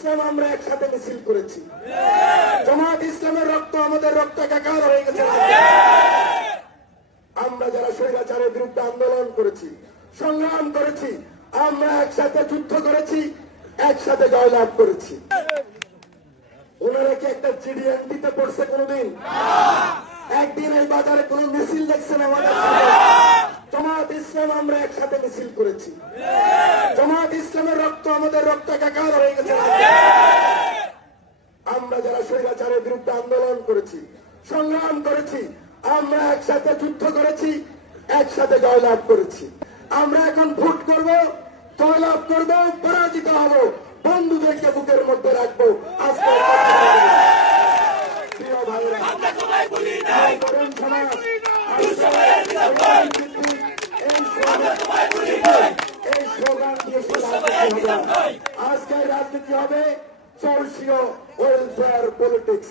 ইসলাম আমরা একসাথে মিছিল করেছি। জামাত ইসলামের রক্ত আমাদের রক্ত একাকার হয়ে গেছে। আমরা যারা স্বৈরাচারের বিরুদ্ধে আন্দোলন করেছি, সংগ্রাম করেছি, আমরা একসাথে যুদ্ধ করেছি, একসাথে জয়লাভ করেছি। ওনারা কি একটা জিডিএনটিতে পড়ছে কোনোদিন? একদিন এই বাজারে কোন মিছিল দেখছেন আমাদের? জামাত ইসলাম আমরা একসাথে মিছিল করেছি। আমাদের রক্ত একাকার হয়ে গেছে। আমরা যারা স্বৈরাচারের বিরুদ্ধে আন্দোলন করেছি সংগ্রাম করেছি আমরা একসাথে যুদ্ধ করেছি একসাথে জয়লাভ করেছি। আমরা এখন ভোট করব জয়লাভ করব পরাজিত হব বন্ধুদেরকে বুকের মধ্যে রাখব। আজকে প্রিয় ভাইরা এই তরুণ সমাজ এই স্লোগান- এই স্লোগান দিয়ে শুরু রাজনীতি আজকের রাজনীতি হবে socio welfare politics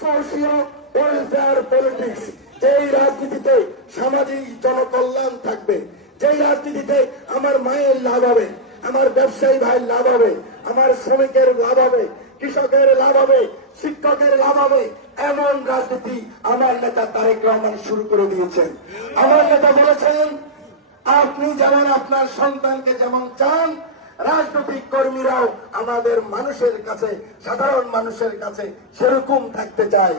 socio welfare politics যেই রাজনীতিতে সামাজিক জনকল্যাণ থাকবে, যেই রাজনীতিতে আমার মায়ের লাভ হবে, আমার ব্যবসায়ী ভাইয়ের লাভ হবে, আমার শ্রমিকের লাভ হবে, কৃষকের লাভ হবে, শিক্ষকের লাভ হবে, এমন রাজনীতি আমার নেতা তারেক রহমান শুরু করে দিয়েছেন। আমার নেতা বলেছেন, আপনি যেমন আপনার সন্তানকে যেমন চান রাজনৈতিক কর্মীরাও আমাদের মানুষের কাছে সাধারণ মানুষের কাছে সেরকম থাকতে চায়।